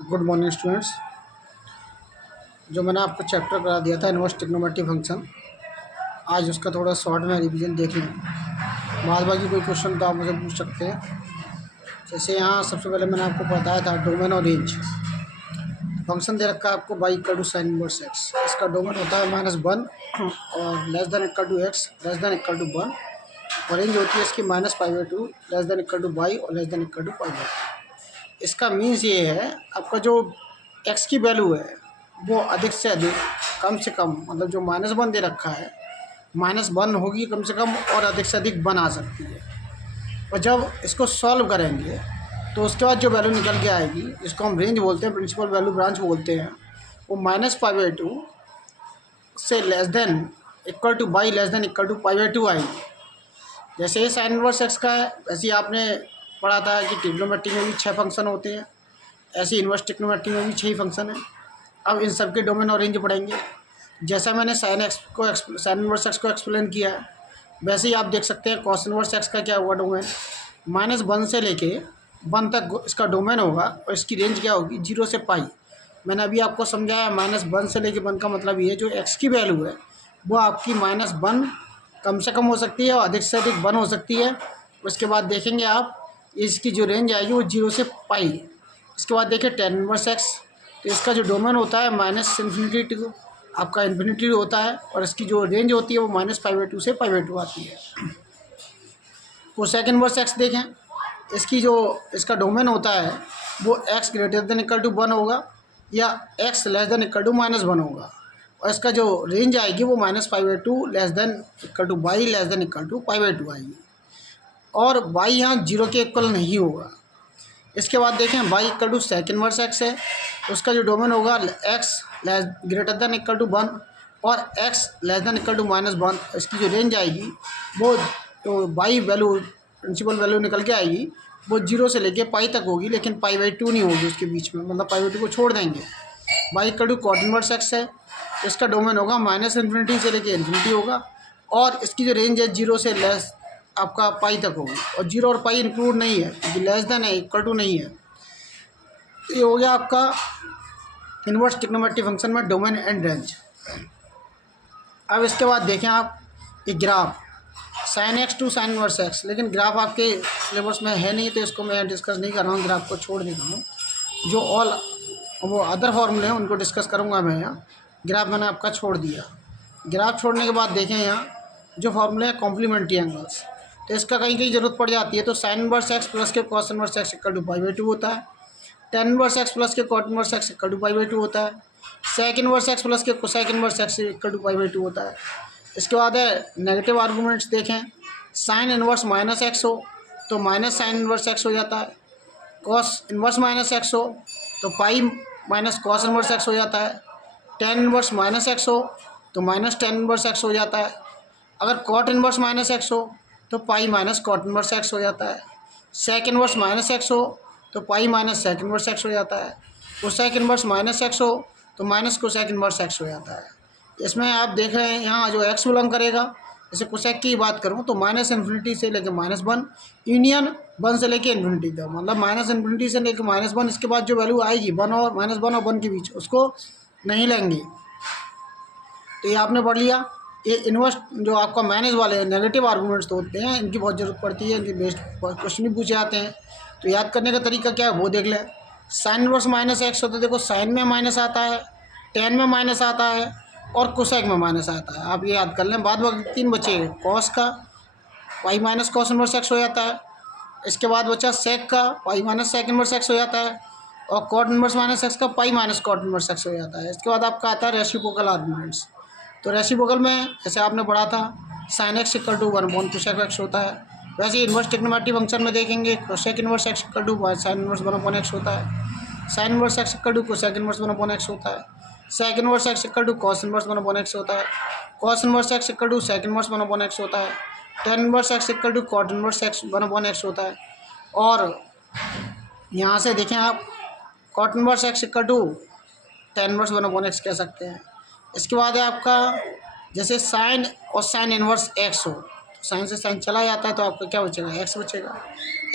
Good morning students. जो मैंने आपको चैप्टर करा दिया था इनवर्स ट्रिग्नोमेट्री फंक्शन, आज उसका थोड़ा शॉर्ट में रिवीजन देख लें। बाद बाकी कोई क्वेश्चन तो आप मुझसे पूछ सकते हैं। जैसे यहाँ सबसे पहले मैंने आपको बताया था डोमेन और रेंज। फंक्शन दे रखा है आपको y equal to sine inverse x. इसका डोमेन होता है -1 और less than equal to x less than equal to 1, और रेंज होती है इसकी -π/2 less than equal to y और लेस देन इक्वल टू π/2। इसका मीन्स ये है, आपका जो एक्स की वैल्यू है वो अधिक से अधिक कम से कम, मतलब जो -1 दे रखा है -1 होगी कम से कम, और अधिक से अधिक 1 आ सकती है। और जब इसको सॉल्व करेंगे तो उसके बाद जो वैल्यू निकल के आएगी, जिसको हम रेंज बोलते हैं, प्रिंसिपल वैल्यू ब्रांच बोलते हैं, वो -π/2 से less than equal to y less than equal to π/2 आएगी। जैसे ये साइन इनवर्स एक्स का है, वैसे ही आपने पढ़ा था कि ट्रिग्नोमेट्री में भी 6 फंक्शन होते हैं, ऐसे इनवर्स ट्रिग्नोमेट्री में भी 6 ही फंक्शन है। अब इन सब के डोमेन और रेंज पढ़ेंगे। जैसा मैंने साइन इनवर्स एक्स को एक्सप्लेन किया है, वैसे ही आप देख सकते हैं कॉस इनवर्स एक्स का क्या हुआ डोमेन। -1 से लेके 1 तक इसका डोमेन होगा, और इसकी रेंज क्या होगी 0 से पाई। मैंने अभी आपको समझाया -1 से लेके 1 का मतलब ये है, जो एक्स की वैल्यू है वो आपकी -1 कम से कम हो सकती है और अधिक से अधिक 1 हो सकती है। उसके बाद देखेंगे आप इसकी जो रेंज आएगी वो 0 से पाई। इसके बाद देखिए tan इनवर्स एक्स, तो इसका जो डोमेन होता है -∞ टू आपका इन्फिनिटी होता है, और इसकी जो रेंज होती है वो -π/2 से π/2 आती है। कोसेक इनवर्स एक्स देखें, इसका डोमेन होता है वो x greater than equal to 1 होगा या x less than equal to -1 होगा, और इसका जो रेंज आएगी वो -π/2 less than equal to y less than equal to π/2 आएगी, और बाई यहाँ 0 के इक्वल नहीं होगा। इसके बाद देखें y equal to sec inverse x है, उसका जो डोमेन होगा x greater than equal to 1 और x less than equal to -1। इसकी जो रेंज आएगी वो तो बाई वैल्यू प्रिंसिपल वैल्यू निकल के आएगी, वो 0 से लेके पाई तक होगी, लेकिन π/2 नहीं होगी उसके बीच में, मतलब π/2 को छोड़ देंगे। Y equal to cot inverse x है, इसका डोमेन होगा -∞ से लेके इन्फिनिटी होगा, और इसकी जो रेंज है 0 से लेस आपका पाई तक होगी, और 0 और पाई इंक्लूड नहीं है क्योंकि लेस देन है, इक्वल टू नहीं है। ये हो गया आपका इनवर्स ट्रिग्नोमेट्री फंक्शन में डोमेन एंड रेंज। अब इसके बाद देखें आप एक graph sine x to sine inverse x, लेकिन ग्राफ आपके सिलेबस में है नहीं तो इसको मैं डिस्कस नहीं कर रहा हूँ, ग्राफ को छोड़ देता हूँ। जो वो अदर फॉर्मूले हैं उनको डिस्कस करूँगा मैं यहाँ। ग्राफ मैंने आपका छोड़ दिया। ग्राफ छोड़ने के बाद देखें यहाँ जो फॉर्मूले हैं कॉम्प्लीमेंट्री एंगल्स, तो इसका कहीं कहीं ज़रूरत पड़ जाती है। तो साइन इनवर्स एक्स प्लस के cos inverse x equal to π/2 होता है, tan इनवर्स एक्स प्लस के cot inverse x equal to π/2 होता है, सेक इनवर्स एक्स प्लस के cosec inverse x equal to π/2 होता है। इसके बाद है नेगेटिव आर्गूमेंट्स देखें, साइन इनवर्स -x हो तो माइनस साइन इनवर्स एक्स हो जाता है, कॉस इनवर्स -x हो तो pi minus cos inverse x हो जाता है, tan इनवर्स -x हो तो माइनस tan इनवर्स एक्स हो जाता है, अगर कॉट इनवर्स -x हो तो pi minus cot inverse x हो जाता है, सेक इनवर्स -x हो तो pi minus sec inverse x हो जाता है, कोसेक इनवर्स -x हो तो माइनस कोसेक इनवर्स एक्स हो जाता है। इसमें आप देख रहे हैं यहाँ जो x बिलोंग करेगा, जैसे कोसेक की बात करूँ तो -∞ से लेके -1 यूनियन 1 से लेके इन्फिनिटी तक, मतलब -∞ से लेके -1, इसके बाद जो वैल्यू आएगी 1 और -1 और 1 के बीच उसको नहीं लेंगे। तो ये आपने पढ़ लिया। ये इनवर्स जो आपका माइनस वाले नेगेटिव आर्गूमेंट्स तो होते हैं, इनकी बहुत ज़रूरत पड़ती है, इनके बेस्ड क्वेश्चन भी पूछे जाते हैं। तो याद करने का तरीका क्या है वो देख लें। साइन इनवर्स -x होता है, देखो साइन में माइनस आता है, टेन में माइनस आता है, और कोसेक में माइनस आता है। आप ये याद कर लें। बाद में 3 बचे कॉस का, pi minus cos inverse x हो जाता है। इसके बाद बचा सेक का, pi minus sec inverse x हो जाता है, और कॉट इनवर्स -x का pi minus cot inverse x हो जाता है। इसके बाद आपका आता है रेसिप्रोकल आर्गूमेंट्स। तो रेसिप्रोकल में जैसे आपने पढ़ा था sine x equal to 1 cosec x होता है, वैसे इनवर्स ट्रिग्नोमेट्री फंक्शन में देखेंगे cosec inverse x equal to sine inverse 1/x होता है, sine inverse x equal to cosec inverse 1/x होता है, sec inverse x equal to cos inverse 1/x होता है, cos inverse x equal to sec inverse 1/x होता है, tan inverse x equal to cot inverse x 1/x होता है। और यहाँ से देखें आप cot inverse x equal to tan inverse 1/x कह सकते हैं। इसके बाद है आपका जैसे साइन और साइन इनवर्स एक्स हो, तो साइन से साइन चला जाता है तो आपका क्या बचेगा, एक्स बचेगा।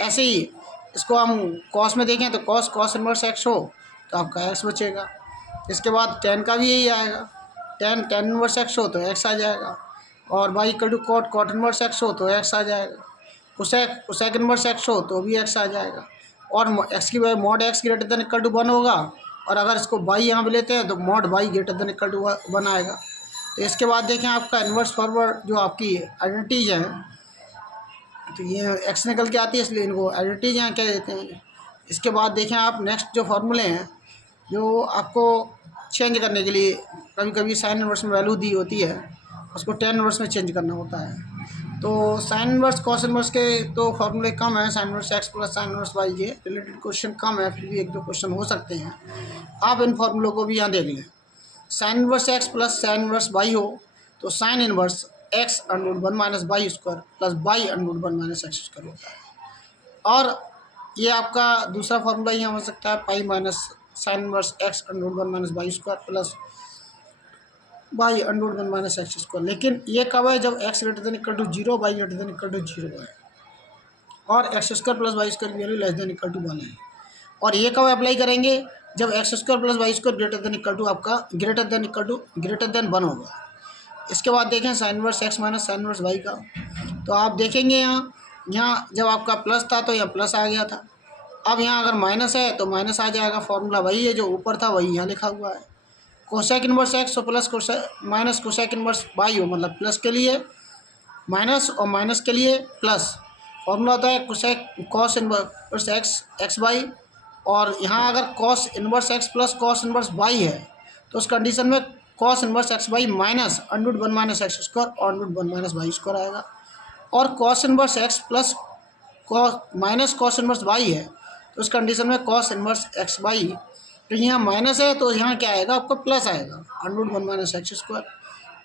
ऐसे ही इसको हम कॉस में देखें तो कॉस इनवर्स एक्स हो तो आपका एक्स बचेगा। इसके बाद टेन का भी यही आएगा, टेन इनवर्स एक्स हो तो एक्स आ जाएगा, और y equal to cot inverse x हो तो एक्स आ जाएगा, कोसेक इनवर्स एक्स हो तो भी एक्स आ जाएगा, और एक्स की value mod x greater than equal to 1 होगा, और अगर इसको वाई यहाँ पे लेते हैं तो mod y greater than equal to 1 आएगा। तो इसके बाद देखें आपका इन्वर्स फॉरवर्ड जो आपकी आइडेंटिटीज हैं, तो ये एक्स निकल के आती है, इसलिए इनको आइडेंटिटीज यहाँ कह देते हैं। इसके बाद देखें आप नेक्स्ट जो फार्मूले हैं जो आपको चेंज करने के लिए, कभी कभी साइन इनवर्स में वैल्यू दी होती है, उसको टेन इनवर्स में चेंज करना होता है। तो साइन इनवर्स कॉस इनवर्स के तो फार्मूले कम है, sine inverse x plus sine inverse y के रिलेटेड क्वेश्चन कम है, फिर भी एक दो क्वेश्चन हो सकते हैं। आप इन फार्मूलों को भी यहाँ देख लें। Sine inverse x plus sine inverse y हो तो sine inverse x under root 1 minus y square plus y under root 1 minus x square होता है। और ये आपका दूसरा फार्मूला यहाँ हो सकता है pi minus sine inverse x under root 1 minus y square plus y under root 1 minus x square. लेकिन ये कब है? जब x greater than equal to 0, y greater than equal to 0 है, और x square plus y square की value less than equal to 1 है। और ये कब अप्लाई करेंगे? जब x square plus y square greater than equal to आपका ग्रेटर देन 1 होगा। इसके बाद देखें sine inverse x minus sine inverse y का, तो आप देखेंगे यहाँ जब आपका प्लस था तो यहाँ प्लस आ गया था, अब यहाँ अगर माइनस है तो माइनस आ जाएगा। फॉर्मूला वही है जो ऊपर था, वही यहाँ लिखा हुआ है। कोसेक इनवर्स एक्स और plus minus cosec inverse y हो, मतलब प्लस के लिए माइनस और माइनस के लिए प्लस। फॉर्मूला होता है cosec cos inverse x y, और यहाँ अगर cos inverse x plus cos inverse y है तो उस कंडीशन में cos inverse x y minus under root 1 minus x square और under root 1 minus y square आएगा। और cos inverse x plus minus cos inverse y है तो उस कंडीशन में कॉस इनवर्स एक्स वाई, तो यहाँ माइनस है तो यहाँ क्या आएगा? आपको प्लस आएगा, under root 1 minus x square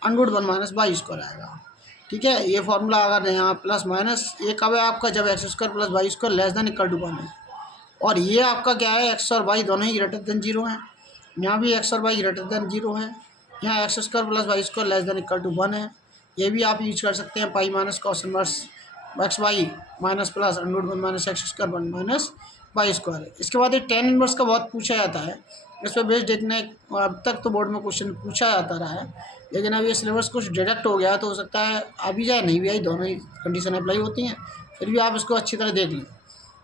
under root 1 minus y square आएगा। ठीक है, ये फॉर्मूला अगर यहाँ प्लस माइनस, ये कब है आपका? जब x square plus y square less than equal to 1 है। और ये आपका क्या है? एक्स और वाई दोनों ही ग्रेटर देन 0 हैं, यहाँ भी एक्स और वाई ग्रेटर देन 0 है, यहाँ x square plus y square less than equal to 1 है। ये भी आप यूज कर सकते हैं, pi minus cos inverse x y minus plus under root 1 minus x square 1 minus y square. इसके बाद ये टेन इनवर्स का बहुत पूछा जाता है, इस पर बेस्ड देखने अब तक तो बोर्ड में क्वेश्चन पूछा जाता रहा है, लेकिन अब ये सिलेबस कुछ डिडक्ट हो गया तो हो सकता है आ भी जाए, नहीं भी आई, दोनों ही कंडीशन अप्लाई होती हैं। फिर भी आप इसको अच्छी तरह देख लें।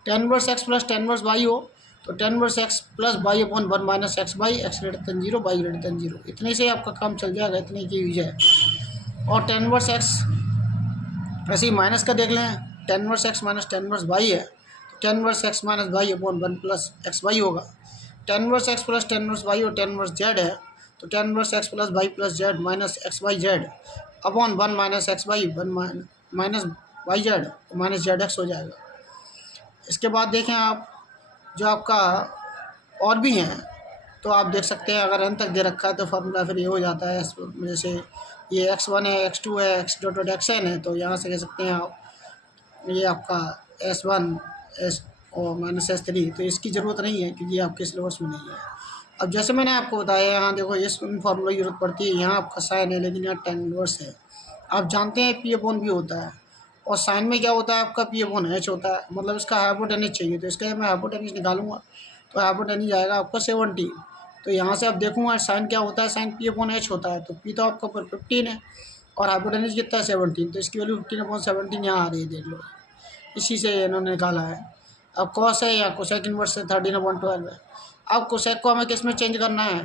Tan inverse x plus tan inverse y हो तो tan inverse x plus y upon 1 minus x by x greater than 0 y greater than 0, इतने से ही आपका काम चल जाएगा, इतने की यूज है। और टेन इनवर्स एक्स ऐसे ही माइनस का देख लें, tan inverse x minus tan inverse y है तो tan inverse x minus y upon 1 plus x y होगा। Tan inverse x plus tan inverse y और टेन इनवर्स जेड है तो tan inverse x plus y plus z minus x y z upon 1 minus x y 1 minus y z minus z x हो जाएगा। इसके बाद देखें आप जो आपका और भी हैं तो आप देख सकते हैं, अगर एन तक दे रखा है तो फार्मूला फिर ये हो जाता है, जैसे ये x1 है, x2 है, x डॉट डॉट xn है, तो यहाँ से कह सकते हैं आप ये आपका s1 s और माइनस s3, तो इसकी ज़रूरत नहीं है क्योंकि ये आपके सिलेबस में नहीं है। अब जैसे मैंने आपको बताया, यहाँ देखो इस फार्मूला की जरूरत पड़ती है, यहाँ आपका साइन है लेकिन यहाँ टेन इनवर्स है। आप जानते हैं पी अपॉन बी होता है, और साइन में क्या होता है आपका पी अपॉन एच होता है, मतलब इसका हाइपोटेनस चाहिए, तो इसका मैं हाइपोटेनस निकालूंगा तो हाइपोटेनस आएगा आपका 70। तो यहाँ से अब देखूंगा साइन क्या होता है, साइन पी अपॉन एच होता है, तो पी तो आपका ऊपर 15 है और हाइपोटेनस कितना है 17, तो इसकी वैल्यू 15/17 यहाँ आ रही है, देख लो, इसी से इन्होंने निकाला है। अब कॉस है या कोसेक इनवर्स है 13/12 है। अब कोसेक को हमें किस में चेंज करना है?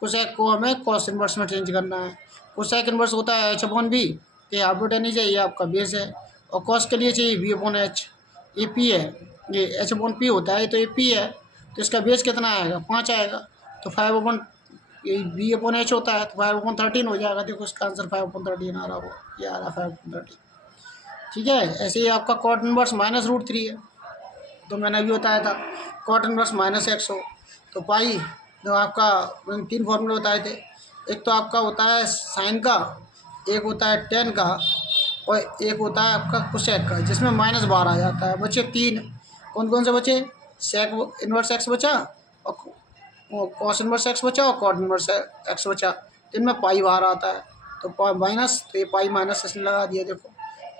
कोसेक को हमें कॉस इनवर्स में चेंज करना है। कोसेक इनवर्स होता है एच अपॉन बी, ये हाइपोटेनस है, ये आपका बेस है, और कॉस के लिए चाहिए बी अपॉन एच, ये पी है, ये एच अपॉन पी होता है, तो ये पी है, तो इसका बेस कितना आएगा? 5 आएगा, तो 5 अपॉन ये बी अपॉन एच होता है तो 5/13 हो जाएगा। देखो इसका आंसर 5/13 आ रहा हो, ये आ रहा 5/13। ठीक है, ऐसे ही आपका कॉट इनवर्स -√3 है, तो मैंने अभी बताया था कॉट इनवर्स माइनस एक्स हो तो पाई, जो आपका मैंने 3 फॉर्मूले बताए थे, एक तो आपका होता है साइन का, एक होता है टेन का, और एक होता है आपका कोसेक का, जिसमें -12 आ जाता है। बचे 3, कौन कौन से बचे? सेक इनवर्स एक्स बचा, और कॉस इनवर्स एक्स बचा, और कॉट इनवर्स एक्स बचा, जिनमें पाई बाहर आता है, तो माइनस, तो ये पाई माइनस इसने लगा दिया, देखो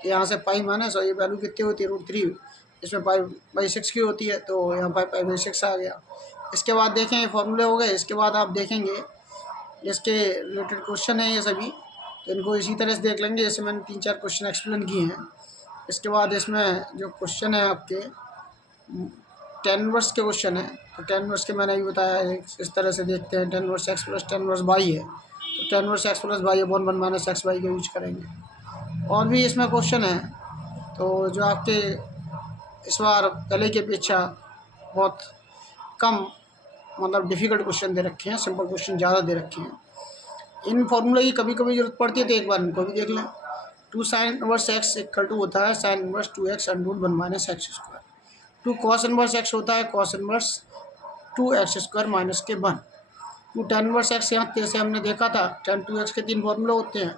तो यहाँ से पाई माइनस, और ये वैल्यू कितनी होती है? √3, इसमें पाई/6 की होती है, तो यहाँ पाई/6 आ गया। इसके बाद देखें ये फॉर्मूले हो गए। इसके बाद आप देखेंगे इसके रिलेटेड क्वेश्चन हैं ये सभी, तो इनको इसी तरह से देख लेंगे जैसे मैंने 3-4 क्वेश्चन एक्सप्लेन किए हैं। इसके बाद इसमें जो क्वेश्चन है आपके टेन इनवर्स के क्वेश्चन है, तो टेन इनवर्स के मैंने अभी बताया है। इस तरह से देखते हैं, tan inverse x plus tan inverse y है, तो tan inverse x plus y upon 1 minus x y का यूज करेंगे। और भी इसमें क्वेश्चन है तो जो आपके इस बार पहले की अपेक्षा बहुत कम मतलब डिफ़िकल्ट क्वेश्चन दे रखे हैं, सिंपल क्वेश्चन ज़्यादा दे रखे हैं। इन फॉर्मूले की कभी कभी जरूरत पड़ती है तो एक बार इनको भी देख लें। 2 sine inverse x equal to होता है sine inverse 2x under root 1 minus x square. 2 cos inverse x होता है cos inverse 2x square minus के 1। 2 टेन इनवर्स एक्स यहाँ जैसे हमने देखा था टेन 2x के 3 फॉर्मूले होते हैं,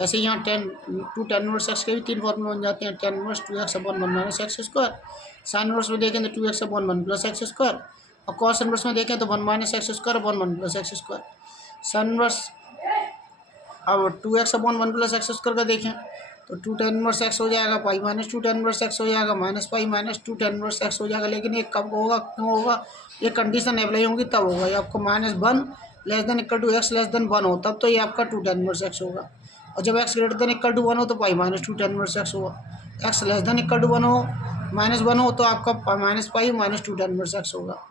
ऐसे ही यहाँ 2 टेन इनवर्स एक्स के भी 3 फॉर्मूले बन जाते हैं। Tan inverse 2x upon 1 minus x square, sine inverse में देखें तो 2x upon 1 plus x square, और कॉस इनवर्स में देखें तो 1 minus x square upon 1 plus x square. Sine inverse अब 2x upon 1 plus x square का देखें तो 2 टेन इनवर्स एक्स हो जाएगा, पाई माइनस 2 टेन इनवर्स एक्स हो जाएगा, minus pi minus 2 tan inverse x हो जाएगा। लेकिन ये कब होगा, क्यों होगा, ये कंडीशन अप्लाई होगी तब होगा। ये आपको -1 less than equal to x less than 1 हो तब तो ये आपका 2 टेन इनवर्स एक्स होगा। और जब x greater than equal to 1 हो तो pi minus 2 tan inverse x होगा। X less than equal to 1 हो -1 हो तो आपका minus pi minus 2 tan inverse x होगा।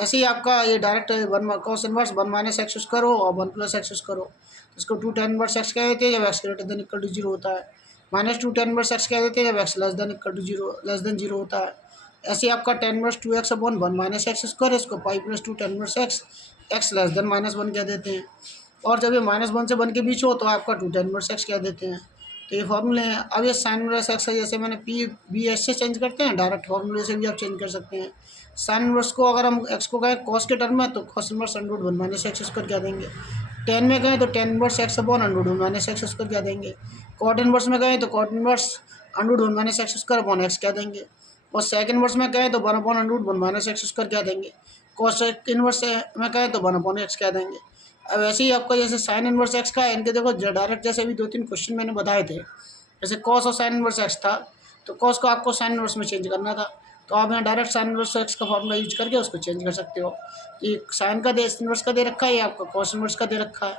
ऐसे ही आपका ये direct 1 cos inverse 1 minus x square हो और 1 प्लस एक्स स्क्वायर हो, इसको 2 टेन इनवर्स एक्स कह देते हैं जब x greater than equal to 0 होता है। -2 टेन इनवर्स एक्स कह देते हैं जब x less than equal to 0 less than 0 होता है। ऐसे ही आपका tan inverse 2x upon 1 minus x square, इसको pi plus 2 tan inverse x x less than -1 कह देते हैं। और जब ये -1 से 1 के बीच हो तो आपका 2 टेन इनवर्स एक्स कह देते हैं। तो ये फॉर्मूले हैं। अब ये साइन इनवर्स एक्स है, जैसे मैंने पी बी एस से चेंज करते हैं, डायरेक्ट फॉर्मूले से भी आप चेंज कर सकते हैं। साइन इनवर्स को अगर हम एक्स को कहें कॉस के टर्म में तो cos inverse under root 1 minus x square कह देंगे। टेन में कहें तो tan inverse x upon under root 1 minus x square कह देंगे। कॉट इनवर्स में कहें तो cot inverse under root 1 minus x square upon x कह देंगे। और सेकंड इनवर्स में कहें तो 1 upon under root 1 minus x square कह देंगे। कॉसेक इनवर्स में कहें तो 1 अपॉन एक्स कह देंगे। अब ऐसे ही आपका जैसे साइन इनवर्स एक्स का है, इनके देखो डायरेक्ट जैसे अभी 2-3 क्वेश्चन मैंने बताए थे, जैसे कॉस और साइन इनवर्स एक्स था तो कॉस को आपको साइन इनवर्स में चेंज करना था, तो आप यहाँ डायरेक्ट साइन इनवर्स एक्स का फॉर्मूला यूज करके उसको चेंज कर सकते हो। ये साइन का इनवर्स का दे रखा है, ये आपका कॉस इनवर्स का दे रखा है।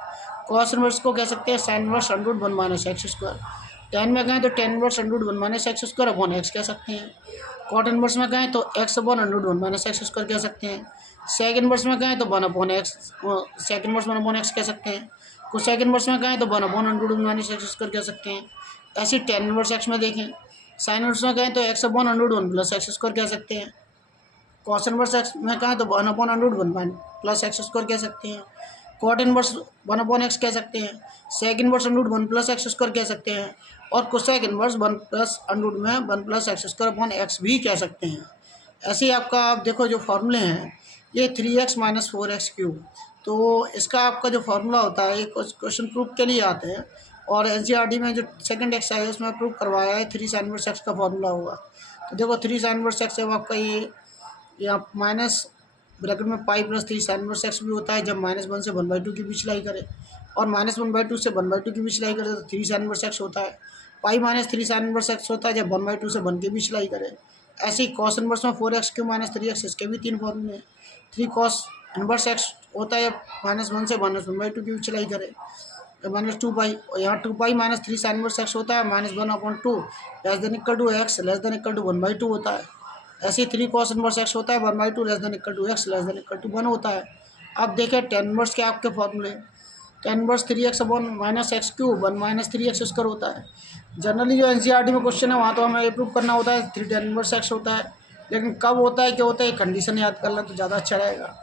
कॉस इनवर्स को कह सकते हैं sine inverse under root 1 minus x square. Tan में कहें तो tan inverse under root 1 minus x square upon x कह सकते हैं। कॉट इनवर्स में कहें तो x upon under root 1 minus x square कह सकते हैं। सेकंड इनवर्स में कहें तो 1 upon x, second inverse 1 upon x कह सकते हैं। कुछ सेकंड इनवर्स में कहें तो 1 upon under root 1 minus x square कह सकते हैं। ऐसे टेन इनवर्स एक्स में देखें, साइन इनवर्स में कहें तो x upon under root 1 plus x square कह सकते हैं। कॉस इनवर्स एक्स में कहें तो 1 upon under root 1 plus x square कह सकते हैं। कॉट इनवर्स 1 अपॉन एक्स कह सकते हैं। Second inverse under root 1 plus x square कह सकते हैं। और cosec inverse 1 plus under root में 1 plus x square upon x भी कह सकते हैं। ऐसे ही आपका आप देखो जो फॉर्मूले हैं ये 3x माइनस 4x क्यूब, तो इसका आपका जो फार्मूला होता है एक क्वेश्चन प्रूफ के लिए आते हैं, और एनसीईआरटी में जो सेकंड एक्सरसाइज है उसमें प्रूफ करवाया है 3 साइन इनवर्स एक्स का फार्मूला होगा। तो देखो 3 साइन इनवर्स एक्स जब आपका ये आप माइनस ब्रैकेट में pi plus 3 sine inverse x भी होता है जब -1 से 1/2 की बीच लाई करे, और -1/2 से 1/2 की बीच लाई करे तो 3 साइन इनवर्स एक्स होता है। Pi minus 3 sine inverse x होता है जब 1/2 से 1 के बीच लाई करे। ऐसे ही कॉस इनवर्स में 4x क्यू माइनस 3x, इसके भी 3 फॉर्मूले हैं। 3 कॉस इनवर्स एक्स होता है -1 से -1/2 की चलाई करे, -2 पाई, और यहाँ 2 pi minus 3 sine inverse x होता है -1/2 less than equal to x less than equal to 1/2 होता है। ऐसे ही 3 कॉस इनवर्स एक्स होता है 1/2 less than equal to x less than equal to 1 होता है। अब देखें टेन इनवर्स के आपके फॉर्मूले, tan inverse 3x upon minus x cube 1 minus 3x square होता है। जनरली जो एनसीईआरटी में क्वेश्चन है वहाँ तो हमें प्रूव करना होता है 3 टेन इनवर्स एक्स होता है, लेकिन कब होता है क्या होता है कंडीशन याद कर लें तो ज़्यादा अच्छा रहेगा।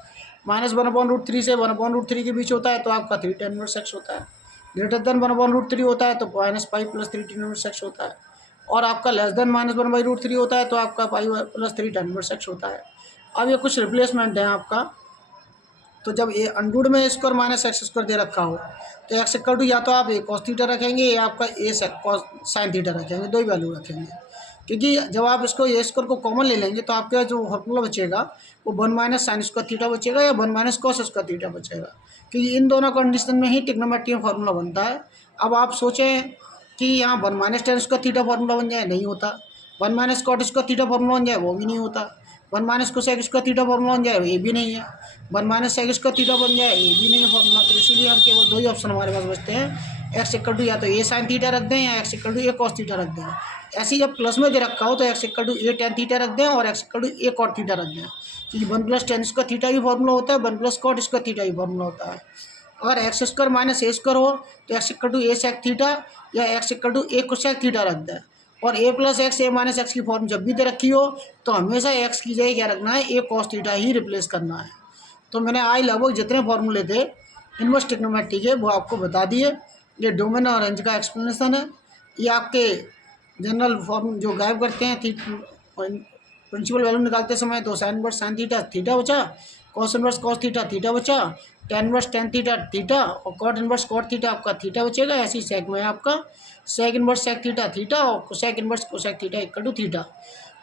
-1/√3 से 1/√3 के बीच होता है तो आपका 3 टेन इनवर्स एक्स होता है। ग्रेटर देन 1/√3 होता है तो -pi plus 3 ten inverse x होता है, और आपका लेस देन -1/√3 होता है तो आपका pi plus 3 ten inverse x होता है। अब ये कुछ रिप्लेसमेंट है आपका, तो जब ए अंडूड में स्क्वायर माइनस एक्स स्क्वायर दे रखा हो तो एक्स इक्वल टू या तो आप ए कॉस थीटा रखेंगे या आपका ए कॉस साइन थीटा रखेंगे, दो ही वैल्यू रखेंगे, क्योंकि जब आप इसको ए स्क्वायर को कॉमन ले लेंगे तो आपका जो फॉर्मूला बचेगा वो 1 माइनस साइन स्क्वायर थीटा बचेगा या 1 माइनस कॉस स्क्वायर थीटा बचेगा, क्योंकि इन दोनों कंडीशन में ही ट्रिग्नोमेट्री में फार्मूला बनता है। अब आप सोचें कि यहाँ 1 minus tan square theta formula बन जाए, नहीं होता। 1 minus cot square theta formula बन जाए, वो भी नहीं होता। One minus cosec square theta formula बन जाए, ये भी नहीं है। One minus sec square theta बन जाए, ये भी नहीं है फॉर्मूला। तो इसीलिए हम केवल दो ही ऑप्शन हमारे पास बचते हैं, एक्स इक्वल टू या तो ए साइन थीटा रख दें या x equal to a cos theta रख दें। ऐसे ही जब प्लस में दे रखा हो तो x equal to a tan theta रख दें और x equal to a cot theta रख दें, क्योंकि one plus tan square theta भी फॉर्मूला होता है, one plus cot square theta भी फॉर्मूला होता है। अगर x square minus a square हो तो x equal to a sec theta या x equal to a cosec theta रख दें। और a plus x a minus x की फॉर्म जब भी दे रखी हो तो हमेशा एक्स की जगह क्या रखना है, ए कॉस थीटा ही रिप्लेस करना है। तो मैंने आज लगभग जितने फॉर्मूले थे इनवर्स ट्रिग्नोमेट्री के वो आपको बता दिए। ये डोमेन और रेंज का एक्सप्लेनेशन है। ये आपके जनरल फॉर्म जो गायब करते हैं प्रिंसिपल वैल्यू निकालते समय, तो sine inverse sine theta theta बचा, cos inverse cos theta theta बचा, tan inverse tan theta theta और कॉट इनवर्स कॉट थीटा आपका थीटा बचेगा। ऐसी सेक में आपका sec inverse sec theta theta और cosec inverse cosec theta equal to theta.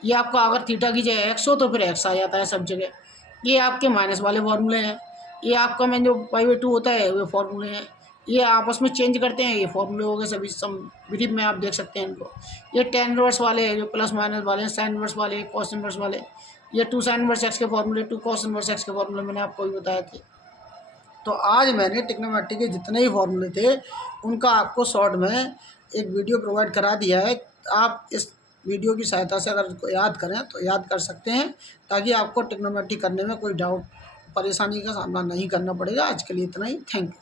ये आपका अगर थीटा की जगह एक्स हो तो फिर एक्स आ जाता है सब जगह। ये आपके माइनस वाले फॉर्मूले हैं। ये आपका मैं जो पाई बाई टू होता है वो फॉर्मूले हैं। ये आपस में चेंज करते हैं, ये फॉर्मूले हो गए सभी सम ब्रीफ में आप देख सकते हैं इनको। ये टेन इनवर्स वाले जो प्लस माइनस वाले हैं, साइन इनवर्स वाले, कॉस इनवर्स वाले, ये टू साइन इनवर्स एक्स के फॉर्मूले, टू कॉस इनवर्स एक्स के फॉर्मूले मैंने आपको भी बताए थे। तो आज मैंने ट्रिग्नोमेट्री के जितने ही फॉर्मूले थे उनका आपको शॉर्ट में एक वीडियो प्रोवाइड करा दिया है। आप इस वीडियो की सहायता से अगर इसको याद करें तो याद कर सकते हैं, ताकि आपको ट्रिग्नोमेट्री करने में कोई डाउट परेशानी का सामना नहीं करना पड़ेगा। आज के लिए इतना ही, थैंक यू।